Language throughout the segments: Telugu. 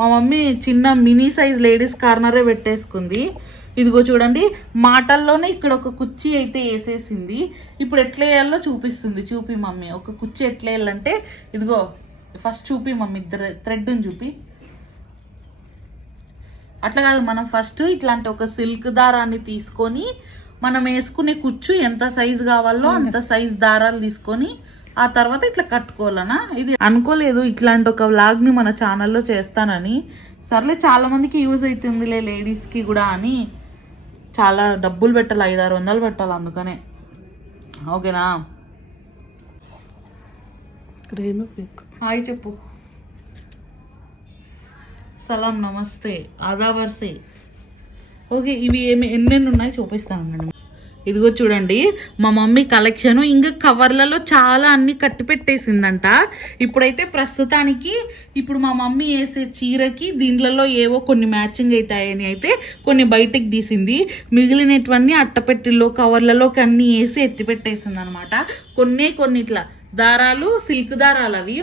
మా మమ్మీ చిన్న మినీ సైజ్ లేడీస్ కార్నరే పెట్టేసుకుంది. ఇదిగో చూడండి మాటల్లోనే ఇక్కడ ఒక కుర్చీ అయితే వేసేసింది. ఇప్పుడు ఎట్లా వేయాలో చూపిస్తుంది. చూపి మమ్మీ. ఒక కుర్చీ ఎట్లా వేయాలంటే ఇదిగో ఫస్ట్ చూపి మమ్మీ ఇద్దరు థ్రెడ్ని చూపి. అట్లా కాదు మనం ఫస్ట్ ఇట్లాంటి ఒక సిల్క్ దారాన్ని తీసుకొని మనం వేసుకునే కుచ్చు ఎంత సైజ్ కావాలో అంత సైజ్ దారాలు తీసుకొని ఆ తర్వాత ఇట్లా కట్టుకోవాలనా? ఇది అనుకోలేదు ఇట్లాంటి ఒక వ్లాగ్ని మన ఛానల్లో చేస్తానని. సర్లే చాలా మందికి యూజ్ అవుతుందిలే లేడీస్కి కూడా అని. చాలా డబ్బులు పెట్టాలి ఐదు ఆరు వందలు పెట్టాలి అందుకనే. ఓకేనా? హాయ్ చెప్పు. సలాం నమస్తే. ఆదావర్సే ఓకే ఇవి ఏమి ఎన్నెన్ని ఉన్నాయి? చూపిస్తాను. ఇదిగో చూడండి మా మమ్మీ కలెక్షన్ ఇంకా కవర్లలో చాలా అన్ని కట్టి పెట్టేసిందంట. ఇప్పుడైతే ప్రస్తుతానికి ఇప్పుడు మా మమ్మీ వేసే చీరకి దీంట్లలో ఏవో కొన్ని మ్యాచింగ్ అవుతాయని అయితే కొన్ని బయటకు తీసింది. మిగిలినటువన్నీ అట్టపెట్టిల్లో కవర్లలోకి అన్ని వేసి ఎత్తి పెట్టేసింది అనమాట కొన్ని కొన్ని ఇట్లా దారాలు సిల్క్ దారాలు అవి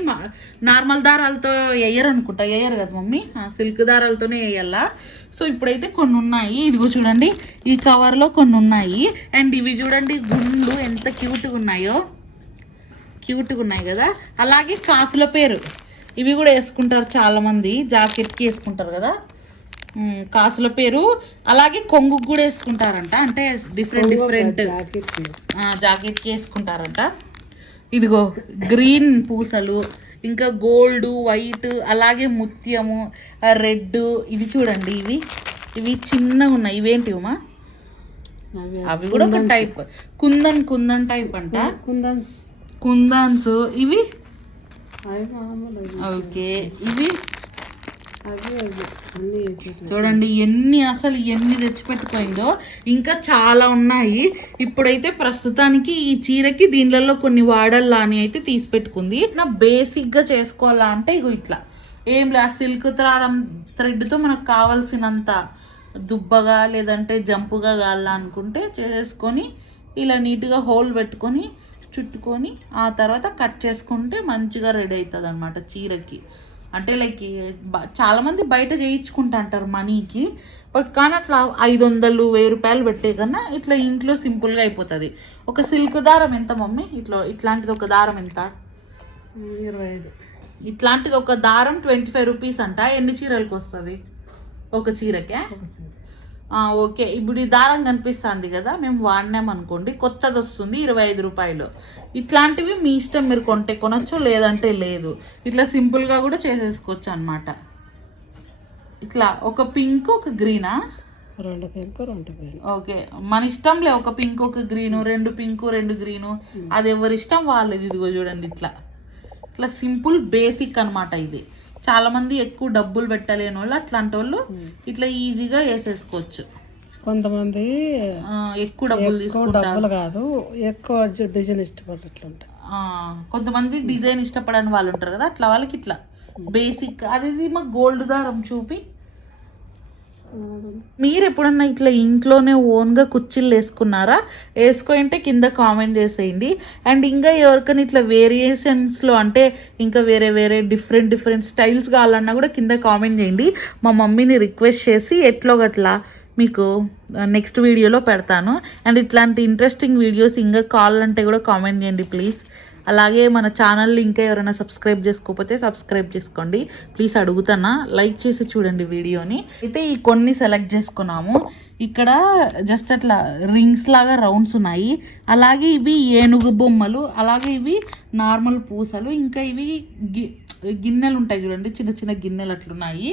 నార్మల్ దారాలతో వేయరు అనుకుంటా. వేయరు కదా మమ్మీ? ఆ, సిల్క్ దారాలతోనే వేయాలా సో ఇప్పుడైతే కొన్ని ఉన్నాయి ఇదిగో చూడండి ఈ కవర్లో కొన్ని ఉన్నాయి అండ్ ఇవి చూడండి గుండ్లు ఎంత క్యూట్గా ఉన్నాయో. క్యూట్గా ఉన్నాయి కదా. అలాగే కాసుల పేరు. ఇవి కూడా వేసుకుంటారు చాలా మంది జాకెట్కి వేసుకుంటారు కదా. కాసుల పేరు. అలాగే కొంగుకు కూడా వేసుకుంటారంట. అంటే డిఫరెంట్ డిఫరెంట్ జాకెట్ జాకెట్కి వేసుకుంటారంట. ఇదిగో గ్రీన్ పూసలు ఇంకా గోల్డ్ వైట్ అలాగే ముత్యము రెడ్ ఇది చూడండి ఇవి. ఇవి చిన్నగా ఉన్నాయి. ఇవేంటివమ్మా అవి అవి కూడా ఒక టైప్ కుందన్ కుందన్ టైప్ అంట. కుందన్స్. కుందన్స్. ఇవి. ఓకే. ఇవి అవి అవి అన్ని వేసేటి చూడండి ఎన్ని అసలు ఎన్ని తెచ్చిపెట్టుకోయిందో. ఇంకా చాలా ఉన్నాయి. ఇప్పుడైతే ప్రస్తుతానికి ఈ చీరకి దీనిలలో కొన్ని వాడల్లా అని అయితే తీసి పెట్టుకుంది నా బేసిక్గా చేసుకోవాలా అంటే ఇగో ఇట్లా. ఏం లే సిల్క్ త్రారం థ్రెడ్తో మనకు కావాల్సినంత దుబ్బగా లేదంటే జంపుగా కావాలా అనుకుంటే చేసుకొని ఇలా నీట్గా హోల్ పెట్టుకొని చుట్టుకొని ఆ తర్వాత కట్ చేసుకుంటే మంచిగా రెడీ అవుతుంది అనమాట చీరకి. అంటే లైక్ చాలా మంది బయట చేయించుకుంటా అంటారు మనీకి బట్ కానీ అట్లా ఐదు వందలు వెయ్యి రూపాయలు పెట్టే కన్నా ఇట్లా ఇంట్లో సింపుల్గా అయిపోతుంది. ఒక సిల్క్ దారం ఎంత మమ్మీ? ఇట్లా ఇట్లాంటిది ఒక దారం ఎంత? ఇరవై ఐదు. ఇట్లాంటిది ఒక దారం ట్వంటీ ఫైవ్ రూపీస్ అంట. ఎన్ని చీరలకు వస్తుంది? ఒక చీరకే? ఓకే. ఇప్పుడు ఈ దారం కనిపిస్తుంది కదా మేము వాడినాం అనుకోండి కొత్తది వస్తుంది ఇరవై ఐదు రూపాయలు. ఇట్లాంటివి మీ ఇష్టం మీరు కొంటే కొనొచ్చు లేదంటే లేదు. ఇట్లా సింపుల్గా కూడా చేసేసుకోవచ్చు అనమాట ఇట్లా ఒక పింక్ ఒక గ్రీనా? రెండు పింక్ రెండు గ్రీన్ ఓకే. మన ఇష్టంలే ఒక పింక్ ఒక గ్రీను రెండు పింక్ రెండు గ్రీను. అది ఎవరి ఇష్టం వాళ్ళది ఇదిగో చూడండి ఇట్లా. ఇట్లా సింపుల్ బేసిక్ అన్నమాట ఇది. చాలా మంది ఎక్కువ డబ్బులు పెట్టలేని వాళ్ళు అట్లాంటి వాళ్ళు ఇట్లా ఈజీగా వేసేసుకోవచ్చు. కొంతమంది ఎక్కువ డబ్బులు తీసుకుంటారు. కాదు ఎక్కువ డిజైన్ ఆ, కొంతమంది డిజైన్ ఇష్టపడని వాళ్ళు ఉంటారు కదా అట్లా వాళ్ళకి ఇట్లా. బేసిక్ అది మాకు గోల్డ్ దారం చూపి మీరు ఎప్పుడన్నా ఇట్లా ఇంట్లోనే ఓన్గా కుర్చీలు వేసుకున్నారా? వేసుకుంటే కింద కామెంట్ చేసేయండి. అండ్ ఇంకా ఎవరికైనా ఇట్లా వేరియేషన్స్లో అంటే ఇంకా వేరే వేరే డిఫరెంట్ డిఫరెంట్ స్టైల్స్ కావాలన్నా కూడా కింద కామెంట్ చేయండి. మా మమ్మీని రిక్వెస్ట్ చేసి ఎట్లో గట్లా మీకు నెక్స్ట్ వీడియోలో పెడతాను. అండ్ ఇట్లాంటి ఇంట్రెస్టింగ్ వీడియోస్ ఇంకా కావాలంటే కూడా కామెంట్ చేయండి ప్లీజ్. అలాగే మన ఛానల్ ఇంకా ఎవరైనా సబ్స్క్రైబ్ చేసుకోకపోతే సబ్స్క్రైబ్ చేసుకోండి. ప్లీజ్ అడుగుతానా లైక్ చేసి చూడండి వీడియోని. అయితే ఈ కొన్ని సెలెక్ట్ చేసుకున్నాము. ఇక్కడ జస్ట్ అట్లా రింగ్స్ లాగా రౌండ్స్ ఉన్నాయి. అలాగే ఇవి ఏనుగు బొమ్మలు అలాగే ఇవి నార్మల్ పూసలు ఇంకా ఇవి గి గిన్నెలు ఉంటాయి చూడండి. చిన్న చిన్న గిన్నెలు అట్లున్నాయి.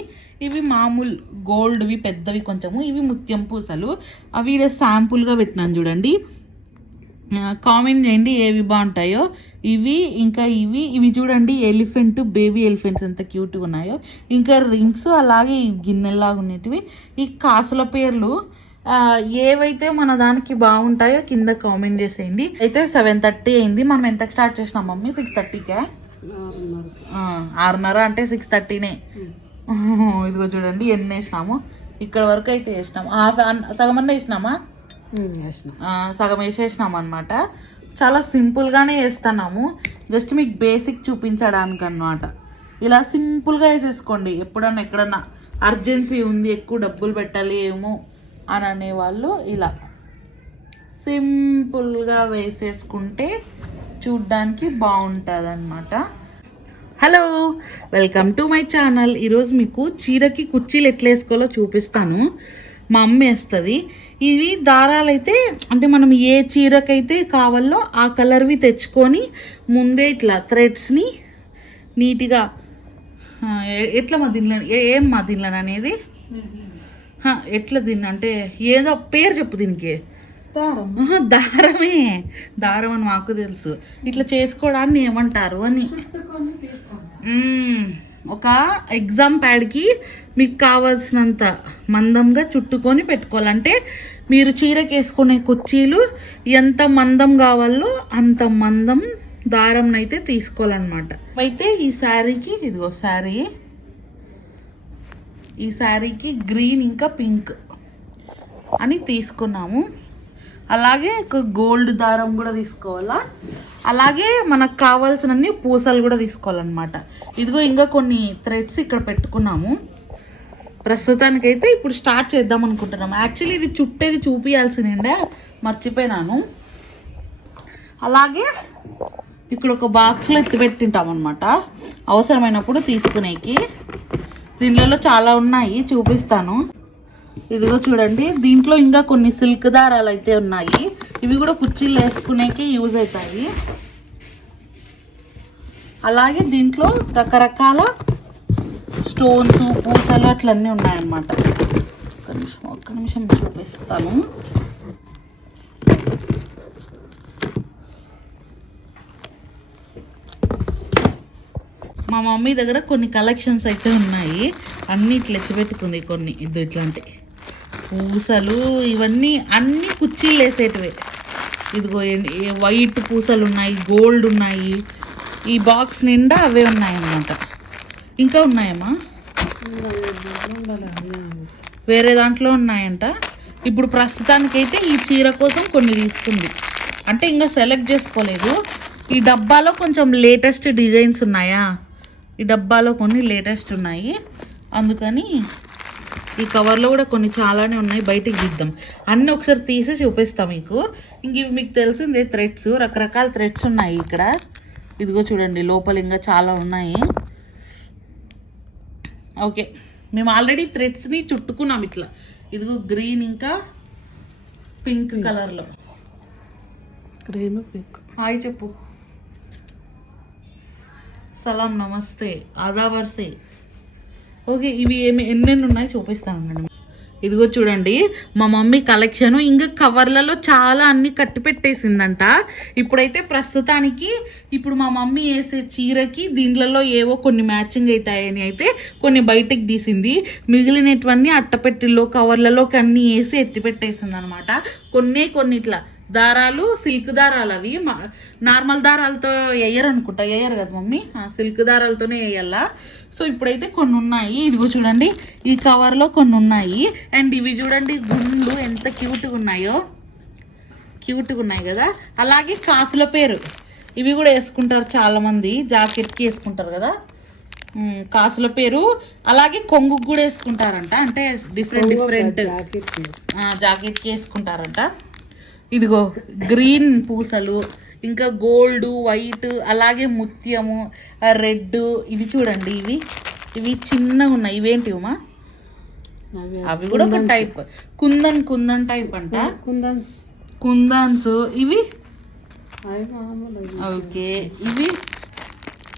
ఇవి మామూలు గోల్డ్వి పెద్దవి కొంచెము. ఇవి ముత్యం పూసలు. అవి శాంపుల్గా పెట్టినాను చూడండి. కామెంట్ చేయండి ఏవి బాగుంటాయో. ఇవి ఇంకా ఇవి ఇవి చూడండి ఎలిఫెంట్ బేబీ ఎలిఫెంట్స్ ఎంత క్యూట్గా ఉన్నాయో. ఇంకా రింగ్స్ అలాగే గిన్నెలాగా ఉండేటివి ఈ కాసుల పేర్లు ఏవైతే మన దానికి బాగుంటాయో కింద కామెంట్ చేసేయండి. అయితే సెవెన్ థర్టీ అయింది. మనం ఎంతకు స్టార్ట్ చేసినాం మమ్మీ? సిక్స్ థర్టీకే ఆరున్నర. అంటే సిక్స్ థర్టీనే ఇదిగో చూడండి ఎన్ని వేసినాము? ఇక్కడ వరకు అయితే వేసినాము సగం అన్న వేసినామా? సగం వేసేసినాం అనమాట చాలా సింపుల్గానే వేస్తున్నాము జస్ట్ మీకు బేసిక్ చూపించడానికి అన్నమాట ఇలా సింపుల్గా వేసేసుకోండి ఎప్పుడన్నా ఎక్కడన్నా అర్జెన్సీ ఉంది ఎక్కువ డబ్బులు పెట్టాలి ఏమో అని అనేవాళ్ళు ఇలా సింపుల్గా వేసేసుకుంటే చూడ్డానికి బాగుంటుంది అనమాట hello welcome to my channel. ఈరోజు మీకు చీరకి కుర్చీలు ఎట్లా వేసుకోవాలో చూపిస్తాను. మా అమ్మ వేస్తుంది. ఇవి దారాలు అయితే అంటే మనం ఏ చీరకైతే కావాలో ఆ కలర్వి తెచ్చుకొని ముందే ఇట్లా థ్రెడ్స్ని నీట్గా ఎట్లా మా దీనిలో ఏ- మా దీనిలో అనేది? ఎట్లా దీన్ని అంటే ఏదో పేరు చెప్పు దీనికి. దారం. దారమే. దారం అని మాకు తెలుసు. ఇట్లా చేసుకోవడాన్ని ఏమంటారు అని. ఒక ఎగ్జామ్ ప్యాడ్కి మీకు కావాల్సినంత మందంగా చుట్టుకొని పెట్టుకోవాలంటే మీరు చీరకేసుకునే కుర్చీలు ఎంత మందం కావాలో అంత మందం దారం అయితే తీసుకోవాలన్నమాట. అయితే ఈ శారీకి ఇదిగో శారీ. ఈ శారీకి గ్రీన్ ఇంకా పింక్ అని తీసుకున్నాము. అలాగే ఒక గోల్డ్ దారం కూడా తీసుకోవాలా? అలాగే మనకు కావాల్సినన్ని పూసలు కూడా తీసుకోవాలన్నమాట. ఇదిగో ఇంకా కొన్ని థ్రెడ్స్ ఇక్కడ పెట్టుకున్నాము. ప్రస్తుతానికైతే ఇప్పుడు స్టార్ట్ చేద్దాం అనుకుంటున్నాం. యాక్చువల్లీ ఇది చుట్టేది చూపించాల్సిందే మర్చిపోయినాను. అలాగే ఇక్కడ ఒక బాక్స్లో ఎత్తిపెట్టింటాం అనమాట అవసరమైనప్పుడు తీసుకునేకి. దీనిలో చాలా ఉన్నాయి చూపిస్తాను. ఇదిగో చూడండి దీంట్లో ఇంకా కొన్ని సిల్క్ దారాలు అయితే ఉన్నాయి. ఇవి కూడా కుర్చీలు వేసుకునేకి యూజ్ అవుతాయి. అలాగే దీంట్లో రకరకాల స్టోన్స్ పూసలు అట్లన్నీ ఉన్నాయన్నమాట. ఒక నిమిషం ఒక్క నిమిషం చూపిస్తాను. మా మమ్మీ దగ్గర కొన్ని కలెక్షన్స్ అయితే ఉన్నాయి. అన్ని ఇట్లా ఎత్తి కొన్ని. ఇది ఇట్లాంటి. పూసలు ఇవన్నీ అన్ని కుర్చీలు వేసేటివే. ఇదిగో వైట్ పూసలు ఉన్నాయి గోల్డ్ ఉన్నాయి. ఈ బాక్స్ నిండా అవే ఉన్నాయన్నమాట. ఇంకా ఉన్నాయమ్మా? వేరే దాంట్లో ఉన్నాయంట. ఇప్పుడు ప్రస్తుతానికైతే ఈ చీర కోసం కొన్ని తీసుకుంది. అంటే ఇంకా సెలెక్ట్ చేసుకోలేదు. ఈ డబ్బాలో కొంచెం లేటెస్ట్ డిజైన్స్ ఉన్నాయా? ఈ డబ్బాలో కొన్ని లేటెస్ట్ ఉన్నాయి. అందుకని ఈ కవర్లో కూడా కొన్ని చాలానే ఉన్నాయి బయటికి తీద్దాం అన్నీ ఒకసారి తీసి చూపిస్తాం మీకు. ఇంక ఇవి మీకు తెలిసిందే థ్రెడ్స్ రకరకాల థ్రెడ్స్ ఉన్నాయి ఇక్కడ. ఇదిగో చూడండి లోపల ఇంకా చాలా ఉన్నాయి. ఓకే మేము ఆల్రెడీ థ్రెడ్స్ని చుట్టుకున్నాం ఇట్లా. ఇదిగో గ్రీన్ ఇంకా పింక్ కలర్లో గ్రీన్ పింక్ హాయ్ చెప్పు. సలాం నమస్తే. ఆదావర్సే. ఓకే ఇవి ఏమి ఎన్నెన్ని ఉన్నాయి చూపిస్తాను మేడం ఇదిగో చూడండి మా మమ్మీ కలెక్షన్ ఇంకా కవర్లలో చాలా అన్ని కట్టి పెట్టేసిందంట. ఇప్పుడైతే ప్రస్తుతానికి ఇప్పుడు మా మమ్మీ వేసే చీరకి దీంట్లలో ఏవో కొన్ని మ్యాచింగ్ అవుతాయని అయితే కొన్ని బయటకు తీసింది. మిగిలినటువంటి అట్టపెట్టిల్లో కవర్లలోకి అన్ని వేసి ఎత్తి పెట్టేసింది అనమాట కొన్ని కొన్ని ఇట్లా దారాలు సిల్క్ దారాలు అవి నార్మల్ దారాలతో వేయరు అనుకుంటా. వేయరు కదా మమ్మీ? ఆ, సిల్క్ దారాలతోనే వేయాలా? సో ఇప్పుడైతే కొన్ని ఉన్నాయి. ఇదిగో చూడండి. ఈ కవర్లో కొన్ని ఉన్నాయి. అండ్ ఇవి చూడండి గుండ్లు ఎంత క్యూట్గా ఉన్నాయో. క్యూట్గా ఉన్నాయి కదా. అలాగే కాసుల పేరు. ఇవి కూడా వేసుకుంటారు చాలా మంది జాకెట్కి వేసుకుంటారు కదా. కాసుల పేరు. అలాగే కొంగుకు కూడా వేసుకుంటారంట. అంటే డిఫరెంట్ డిఫరెంట్ జాకెట్కి వేసుకుంటారంట. ఇదిగో గ్రీన్ పూసలు ఇంకా గోల్డ్ వైట్ అలాగే ముత్యము రెడ్ ఇది చూడండి ఇవి. ఇవి చిన్నగా ఉన్నాయి. ఇవేంటివమ్మా అవి అవి కూడా ఒక టైప్. కుందన్ కుందన్ టైప్ అంట. కుందన్స్. కుందన్స్. ఇవి. ఓకే. ఇవి అవి అవి అన్ని వేసేటి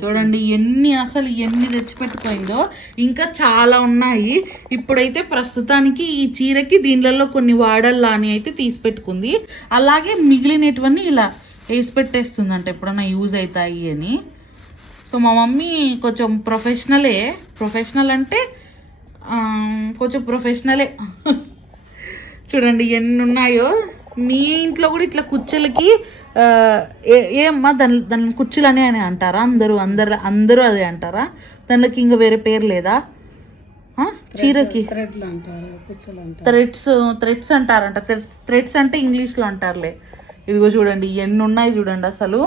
చూడండి ఎన్ని అసలు ఎన్ని తెచ్చిపెట్టుకోయిందో ఇంకా చాలా ఉన్నాయి. ఇప్పుడైతే ప్రస్తుతానికి ఈ చీరకి దీనిలలో కొన్ని వాడల్లా అని అయితే తీసి పెట్టుకుంది. అలాగే మిగిలినటువంటి ఇలా వేసి పెట్టేస్తుందంట ఎప్పుడన్నా యూజ్ అవుతాయి అని. సో మా మమ్మీ కొంచెం ప్రొఫెషనలే. ప్రొఫెషనల్ అంటే కొంచెం ప్రొఫెషనలే. చూడండి ఎన్ని ఉన్నాయో. మీ ఇంట్లో కూడా ఇట్లా కుర్చీలకి ఏమ్మా దాని దాని కుర్చీలు అనే అని అంటారా? అందరూ అందరు అందరూ అదే అంటారా? దానికి ఇంకా వేరే పేరు లేదా? చీరకి. థ్రెడ్స్ థ్రెడ్స్ అంటారంట. థ్రెడ్స్ అంటే ఇంగ్లీష్లో అంటారులే. ఇదిగో చూడండి ఎన్ని ఉన్నాయి చూడండి అసలు.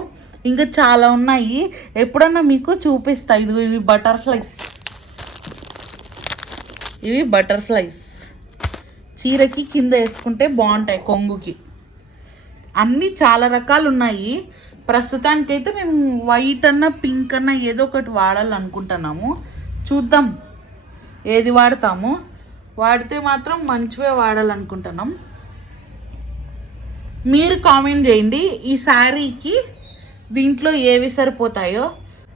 ఇంకా చాలా ఉన్నాయి. ఎప్పుడన్నా మీకు చూపిస్తా. ఇదిగో ఇవి బటర్ఫ్లైస్. ఇవి బటర్ఫ్లైస్. చీరకి కింద వేసుకుంటే బాగుంటాయి కొంగుకి. అన్నీ చాలా రకాలు ఉన్నాయి ప్రస్తుతానికైతే మేము వైట్ అన్న పింక్ అన్న ఏదో ఒకటి వాడాలనుకుంటున్నాము. చూద్దాం ఏది వాడతాము. వాడితే మాత్రం మంచివే వాడాలనుకుంటున్నాం. మీరు కామెంట్ చేయండి ఈ శారీకి దీంట్లో ఏవి సరిపోతాయో.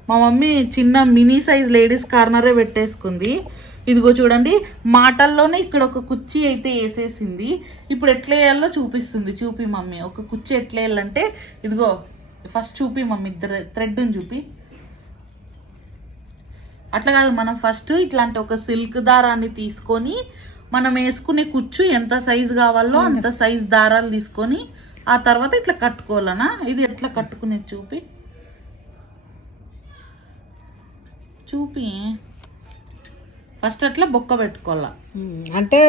మా మమ్మీ చిన్న మినీ సైజ్ లేడీస్ కార్నరే పెట్టేసుకుంది. ఇదిగో చూడండి మాటల్లోనే ఇక్కడ ఒక కుర్చీ అయితే వేసేసింది. ఇప్పుడు ఎట్లా వేయాలో చూపిస్తుంది. చూపి మమ్మీ. ఒక కుర్చీ ఎట్లా వేయాలంటే ఇదిగో ఫస్ట్ చూపి మమ్మీ ఇద్దరు థ్రెడ్ని చూపి. అట్లా కాదు మనం ఫస్ట్ ఇట్లాంటి ఒక సిల్క్ దారాన్ని తీసుకొని మనం వేసుకునే కుచ్చు ఎంత సైజ్ కావాలో అంత సైజ్ దారాలు తీసుకొని ఆ తర్వాత ఇట్లా కట్టుకోవాలనా? ఇది ఎట్లా కట్టుకునేది చూపి. చూపి. ఫస్ట్ అట్లా బొక్క పెట్టుకోవాలా. అంటే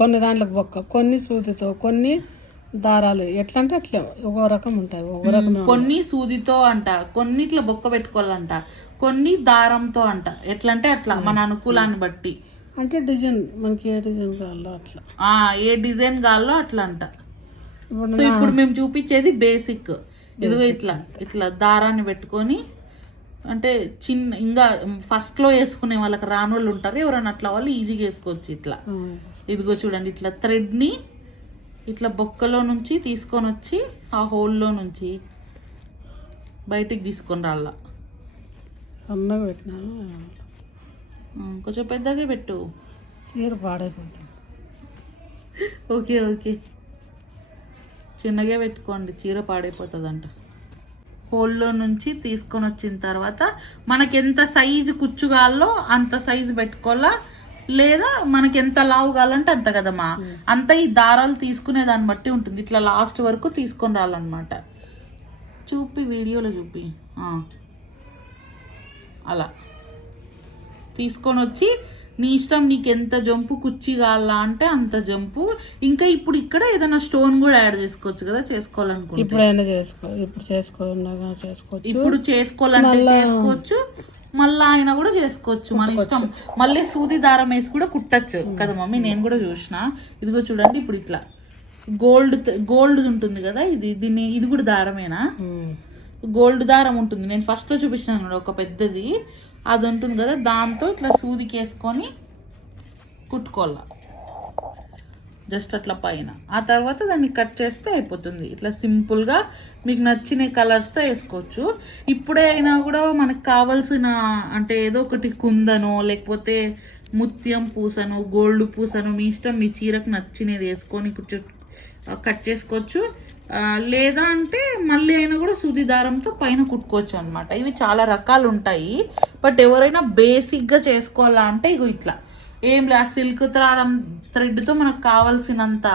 కొన్ని దాంట్లో బొక్క కొన్ని సూదితో కొన్ని దారాలు. ఎట్లా అంటే అట్లా ఒక రకం ఉంటాయి ఒక రకం కొన్ని సూదితో అంట కొన్ని ఇట్లా బొక్క పెట్టుకోవాలంట కొన్ని దారంతో అంట. ఎట్లా అంటే అట్లా మన అనుకూలాన్ని బట్టి. అంటే డిజైన్ మనకి ఏ డిజైన్ కావాలో అట్లా. ఏ డిజైన్ కావాలో అట్లా అంట సో ఇప్పుడు మేము చూపించేది బేసిక్. ఇదిగో ఇట్లా ఇట్లా దారాన్ని పెట్టుకొని అంటే చిన్న ఇంకా ఫస్ట్లో వేసుకునే వాళ్ళకి రాని వాళ్ళు ఉంటారు ఎవరైనా అట్లా వాళ్ళు ఈజీగా వేసుకోవచ్చు ఇట్లా. ఇదిగో చూడండి ఇట్లా థ్రెడ్ని ఇట్లా బొక్కలో నుంచి తీసుకొని వచ్చి ఆ హోల్లో నుంచి బయటికి తీసుకొని రాళ్ళ. సన్నగా కొంచెం పెద్దగా పెట్టు. చీర పాడైపోతుంది. Okay okay. చిన్నగా పెట్టుకోండి చీర పాడైపోతుందంట. హోల్లో నుంచి తీసుకొని వచ్చిన తర్వాత మనకి ఎంత సైజు కుచ్చు కావాలో అంత సైజు పెట్టుకోవాలా? లేదా మనకి ఎంత లావు కావాలంటే అంత కదమ్మా. అంత ఈ దారాలు తీసుకునే దాన్ని బట్టి ఉంటుంది. ఇట్లా లాస్ట్ వరకు తీసుకొని రావాలన్నమాట. చూపి వీడియోలో చూపి. అలా. తీసుకొని వచ్చి నీ ఇష్టం నీకు ఎంత జంపు కుర్చీ కావాలా అంటే అంత జంపు. ఇంకా ఇప్పుడు ఇక్కడ ఏదైనా స్టోన్ కూడా యాడ్ చేసుకోవచ్చు కదా చేసుకోవాలనుకుంటే. ఇప్పుడైనా చేసుకో ఇప్పుడు చేసుకోవాలన్నా చేసుకోవచ్చు. ఇప్పుడు చేసుకోవాలంటే చేసుకోవచ్చు. మళ్ళీ ఆయన కూడా చేసుకోవచ్చు మన ఇష్టం. మళ్ళీ సూది దారం వేసి కూడా కుట్టచ్చు. కదా మమ్మీ నేను కూడా చూసిన. ఇదిగో చూడండి ఇప్పుడు ఇట్లా. గోల్డ్ గోల్డ్ ఉంటుంది కదా ఇది దీన్ని ఇది కూడా దారమేనా. గోల్డ్ దారం ఉంటుంది. నేను ఫస్ట్లో చూపించాను చూడు, ఒక పెద్దది. అది ఉంటుంది కదా దాంతో ఇట్లా సూదికేసుకొని కుట్టుకోవాలి. జస్ట్ అట్లా పైన. ఆ తర్వాత దాన్ని కట్ చేస్తే అయిపోతుంది. ఇట్లా సింపుల్గా మీకు నచ్చిన కలర్స్తో వేసుకోవచ్చు. ఇప్పుడే అయినా కూడా మనకు కావాల్సిన అంటే ఏదో ఒకటి కుందనో లేకపోతే ముత్యం పూసను గోల్డ్ పూసను మీ ఇష్టం మీ చీరకు నచ్చినది వేసుకొని కూర్చో కట్ చేసుకోవచ్చు. లేదా అంటే మళ్ళీ అయినా కూడా సూది దారంతో పైన కుట్టుకోవచ్చు అనమాట ఇవి చాలా రకాలు ఉంటాయి బట్ ఎవరైనా బేసిక్గా చేసుకోవాలా అంటే ఇగో ఇట్లా. ఏం లే సిల్క్ త్రాడం థ్రెడ్తో మనకు కావాల్సినంత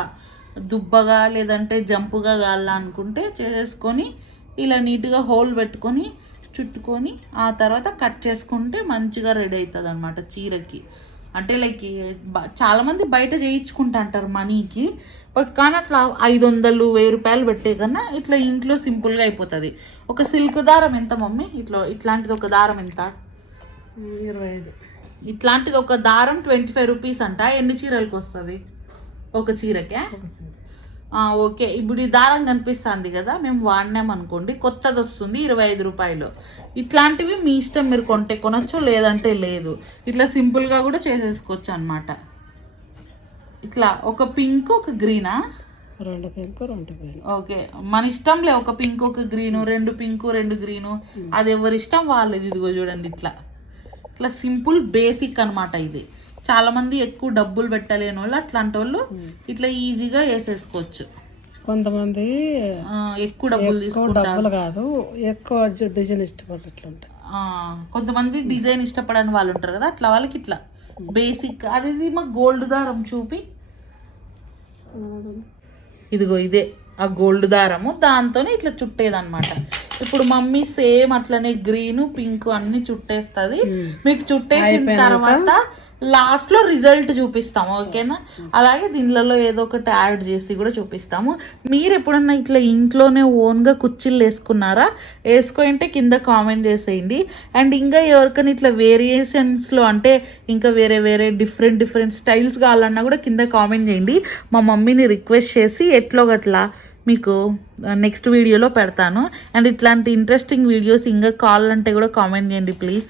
దుబ్బగా లేదంటే జంపుగా కావాలా అనుకుంటే చేసుకొని ఇలా నీట్గా హోల్ పెట్టుకొని చుట్టుకొని ఆ తర్వాత కట్ చేసుకుంటే మంచిగా రెడీ అవుతుంది అనమాట చీరకి. అంటే లైక్ బ- చాలా మంది బయట చేయించుకుంటా అంటారు మనీకి బట్ కానీ అట్లా ఐదు వందలు వెయ్యి రూపాయలు పెట్టే కన్నా ఇట్లా ఇంట్లో సింపుల్గా అయిపోతుంది. ఒక సిల్క్ దారం ఎంత మమ్మీ? ఇట్లా ఇట్లాంటిది ఒక దారం ఎంత? ఇరవై ఐదు. ఇట్లాంటిది ఒక దారం ట్వంటీ ఫైవ్ రూపీస్ అంట. ఎన్ని చీరలకు వస్తుంది? ఒక చీరకే? ఒక చీర. ఓకే. ఇప్పుడు ఈ దారం కనిపిస్తుంది కదా మేము వాడినాం అనుకోండి కొత్తది వస్తుంది ఇరవై ఐదు రూపాయలు. ఇట్లాంటివి మీ ఇష్టం మీరు కొంటే కొనొచ్చు లేదంటే లేదు. ఇట్లా సింపుల్గా కూడా చేసేసుకోవచ్చు అనమాట ఇట్లా ఒక పింక్ ఒక గ్రీనా? రెండు పింక్ రెండు గ్రీన్. ఓకే. మన ఇష్టంలే ఒక పింక్ ఒక గ్రీను రెండు పింక్ రెండు గ్రీను. అది ఎవరి ఇష్టం? వాళ్ళది. ఇదిగో చూడండి ఇట్లా. ఇట్లా సింపుల్ బేసిక్ అన్నమాట ఇది. చాలా మంది ఎక్కువ డబ్బులు పెట్టలేని వాళ్ళు అట్లాంటి వాళ్ళు ఇట్లా ఈజీగా వేసేసుకోవచ్చు. కొంతమంది ఎక్కువ డబ్బులు తీసుకుంటారు. కాదు ఎక్కువ డిజైన్ ఇష్టపడేట్లుంటాయి ఆ, కొంతమంది డిజైన్ ఇష్టపడని వాళ్ళు ఉంటారు కదా అట్లా వాళ్ళకి ఇట్లా బేసిక్ అది మా గోల్డ్ దారం చూపి. ఇదిగో ఇదే ఆ గోల్డ్ దారము దాంతోనే ఇట్లా చుట్టేదన్నమాట. ఇప్పుడు మమ్మీ సేమ్ అట్లనే గ్రీన్ పింక్ అన్ని చుట్టేస్తుంది. మీకు చుట్టేసిన తర్వాత లాస్ట్లో రిజల్ట్ చూపిస్తాము ఓకేనా? అలాగే దీనిలలో ఏదో ఒకటి యాడ్ చేసి కూడా చూపిస్తాము. మీరు ఎప్పుడన్నా ఇట్లా ఇంట్లోనే ఓన్గా కుర్చీలు వేసుకున్నారా? వేసుకుంటే కింద కామెంట్ చేసేయండి. అండ్ ఇంకా ఎవరికైనా ఇట్లా వేరియేషన్స్లో అంటే ఇంకా వేరే వేరే డిఫరెంట్ డిఫరెంట్ స్టైల్స్ కావాలన్నా కూడా కింద కామెంట్ చేయండి. మా మమ్మీని రిక్వెస్ట్ చేసి ఎట్లో గట్లా మీకు నెక్స్ట్ వీడియోలో పెడతాను. అండ్ ఇట్లాంటి ఇంట్రెస్టింగ్ వీడియోస్ ఇంకా కావాలంటే కూడా కామెంట్ చేయండి ప్లీజ్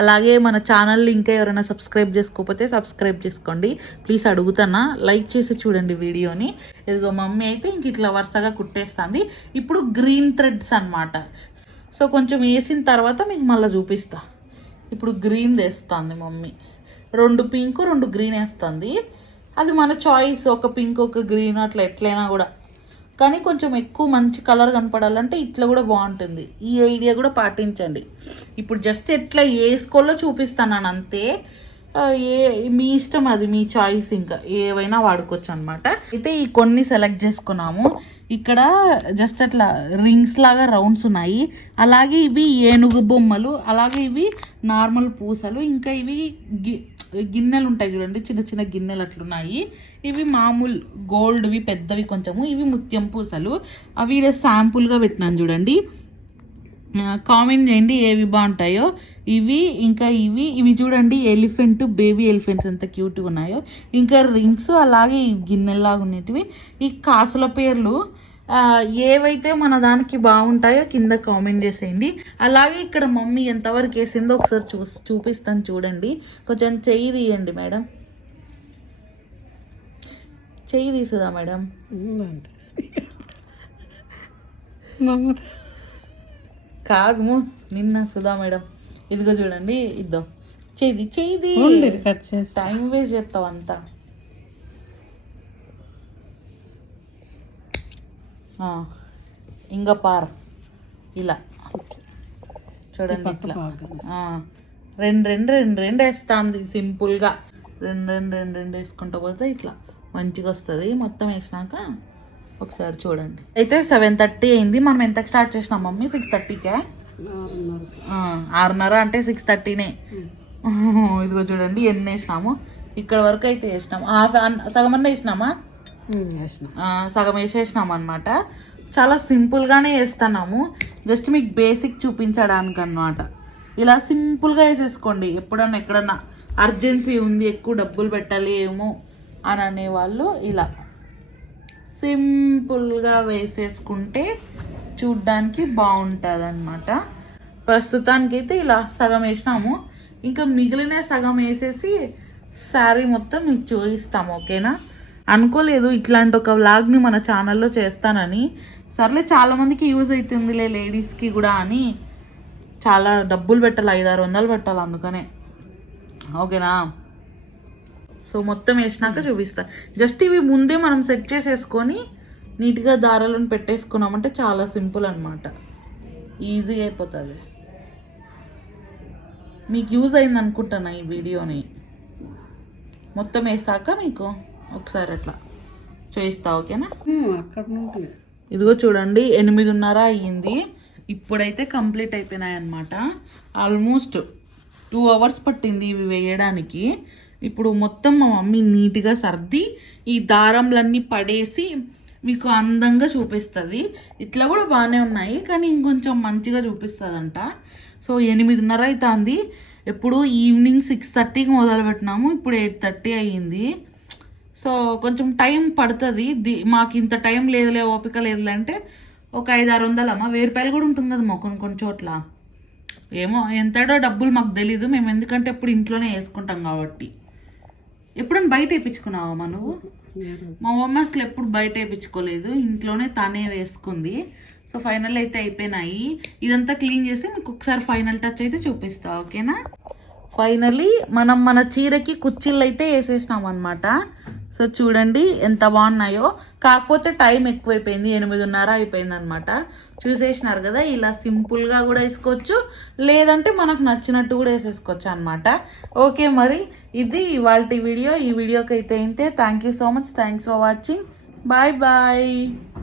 అలాగే మన ఛానల్ ఇంకా ఎవరైనా సబ్స్క్రైబ్ చేసుకోకపోతే సబ్స్క్రైబ్ చేసుకోండి. ప్లీజ్ అడుగుతానా లైక్ చేసి చూడండి వీడియోని. ఇదిగో మమ్మీ అయితే ఇంక ఇట్లా వరుసగా కుట్టేస్తుంది. ఇప్పుడు గ్రీన్ థ్రెడ్స్ అన్నమాట. సో కొంచెం వేసిన తర్వాత మీకు మళ్ళీ చూపిస్తా. ఇప్పుడు గ్రీన్ వేస్తుంది మమ్మీ. రెండు పింక్ రెండు గ్రీన్ వేస్తుంది. అది మన చాయిస్ ఒక పింక్ ఒక గ్రీన్ అట్లా ఎట్లయినా కూడా. కానీ కొంచెం ఎక్కువ మంచి కలర్ కనపడాలంటే ఇట్లా కూడా బాగుంటుంది. ఈ ఐడియా కూడా పాటించండి. ఇప్పుడు జస్ట్ ఎట్లా వేసుకోవాలో చూపిస్తాను అంతే ఏ మీ ఇష్టం అది మీ చాయిస్ ఇంకా. ఏవైనా వాడుకోవచ్చు అనమాట అయితే ఈ కొన్ని సెలెక్ట్ చేసుకున్నాము. ఇక్కడ జస్ట్ అట్లా రింగ్స్ లాగా రౌండ్స్ ఉన్నాయి. అలాగే ఇవి ఏనుగు బొమ్మలు అలాగే ఇవి నార్మల్ పూసలు ఇంకా ఇవి గి గిన్నెలు ఉంటాయి చూడండి చిన్న చిన్న గిన్నెలు అట్లున్నాయి ఇవి మామూలు గోల్డ్వి పెద్దవి కొంచెము. ఇవి ముత్యం పూసలు. అవి శాంపుల్గా పెట్టినాను చూడండి. కామెంట్ చేయండి ఏవి బాగుంటాయో. ఇవి ఇంకా ఇవి ఇవి చూడండి ఎలిఫెంట్ బేబీ ఎలిఫెంట్స్ ఎంత క్యూట్గా ఉన్నాయో. ఇంకా రింగ్స్ అలాగే ఈ గిన్నెల్లాగా ఉండేటివి ఈ కాసుల పేర్లు ఏవైతే మన దానికి బాగుంటాయో కింద కామెంట్ చేసేయండి. అలాగే ఇక్కడ మమ్మీ ఎంతవరకు వేసిందో ఒకసారి చూ చూపిస్తాను చూడండి. కొంచెం చెయ్యి తీయండి మేడం. చెయ్యి తీసుదా మేడం? కాదు నిన్న సుధా మేడం. ఇదిగో చూడండి ఇద్దో. చేది చేది టైం వేస్ట్ చేస్తావు అంతా. ఇంకా పార. ఇలా. చూడండి ఇట్లా. రెండు రెండు రెండు రెండు వేస్తాంది సింపుల్గా. రెండు రెండు రెండు రెండు వేసుకుంటూ పోతే ఇట్లా మంచిగా వస్తుంది. మొత్తం వేసినాక ఒకసారి చూడండి. అయితే సెవెన్ థర్టీ అయింది. మనం ఎంతకు స్టార్ట్ చేసినాం మమ్మీ? సిక్స్ థర్టీకే? ఆరున్నర. అంటే సిక్స్ థర్టీనే. ఇదిగో చూడండి ఎన్ని వేసినాము? ఇక్కడ వరకు అయితే వేసినాము. హాఫ్ సగం అన్న వేసినామా? సగం వేసేసినాం అనమాట చాలా సింపుల్గానే వేస్తున్నాము జస్ట్ మీకు బేసిక్ చూపించడానికి అన్నమాట ఇలా సింపుల్గా వేసేసుకోండి ఎప్పుడన్నా ఎక్కడన్నా అర్జెన్సీ ఉంది ఎక్కువ డబ్బులు పెట్టాలి ఏమో అని అనేవాళ్ళు ఇలా సింపుల్గా వేసేసుకుంటే చూడ్డానికి బాగుంటుంది అనమాట ప్రస్తుతానికైతే ఇలా సగం వేసినాము. ఇంకా మిగిలిన సగం వేసేసి శారీ మొత్తం మీకు చూపిస్తాము ఓకేనా? అనుకోలేదు ఇట్లాంటి ఒక వ్లాగ్ని మన ఛానల్లో చేస్తానని. సర్లే చాలా మందికి యూజ్ అవుతుందిలే లేడీస్కి కూడా అని చాలా డబ్బులు పెట్టాలి ఐదు ఆరు వందలు పెట్టాలి అందుకనే. ఓకేనా? సో మొత్తం వేసినాక చూపిస్తా. జస్ట్ ఇవి ముందే మనం సెట్ చేసేసుకొని నీట్గా దారాలను పెట్టేసుకున్నామంటే చాలా సింపుల్ అనమాట ఈజీ అయిపోతుంది. మీకు యూజ్ అయింది అనుకుంటున్నా ఈ వీడియోని. మొత్తం వేసాక మీకు ఒకసారి అట్లా చూపిస్తా ఓకేనా? అక్కడ ఇదిగో చూడండి ఎనిమిదిన్నర అయ్యింది. ఇప్పుడైతే కంప్లీట్ అయిపోయినాయి అనమాట ఆల్మోస్ట్ టూ అవర్స్ పట్టింది ఇవి వేయడానికి. ఇప్పుడు మొత్తం మా మమ్మీ నీట్గా సర్ది ఈ దారంలన్నీ పడేసి మీకు అందంగా చూపిస్తుంది. ఇట్లా కూడా బాగానే ఉన్నాయి కానీ ఇంకొంచెం మంచిగా చూపిస్తుందంట. సో ఎనిమిదిన్నర అవుతుంది ఎప్పుడు ఈవినింగ్ సిక్స్ థర్టీకి మొదలు పెట్టినాము ఇప్పుడు ఎయిట్ థర్టీ అయ్యింది. సో కొంచెం టైం పడుతుంది. ది మాకు ఇంత టైం లేదులే ఓపిక లేదులే అంటే ఒక ఐదు ఆరు వందలమ్మా వెయ్యి రూపాయలు కూడా ఉంటుంది అమ్మా కొన్ని కొన్ని చోట్ల. ఏమో ఎంతడో డబ్బులు మాకు తెలీదు. మేము ఎందుకంటే ఎప్పుడు ఇంట్లోనే వేసుకుంటాం కాబట్టి. ఎప్పుడైనా బయట వేయించుకున్నావమ్మా నువ్వు? మా అమ్మ అసలు ఎప్పుడు బయట వేయించుకోలేదు. ఇంట్లోనే తానే వేసుకుంది. సో ఫైనల్ అయితే అయిపోయినాయి. ఇదంతా క్లీన్ చేసి మీకు ఒకసారి ఫైనల్ టచ్ అయితే చూపిస్తా ఓకేనా? ఫైనలీ మనం మన చీరకి కుచ్చిళ్ళు అయితే వేసేసినాం అనమాట సో చూడండి ఎంత బాగున్నాయో. కాకపోతే టైం ఎక్కువైపోయింది ఎనిమిదిన్నర అయిపోయింది అనమాట చూసేసినారు కదా ఇలా సింపుల్గా కూడా వేసుకోవచ్చు. లేదంటే మనకు నచ్చినట్టు కూడా వేసేసుకోవచ్చు అనమాట ఓకే మరి ఇది ఇవాళ వీడియో. ఈ వీడియోకి అయితే అయితే thank you so much thanks for watching bye bye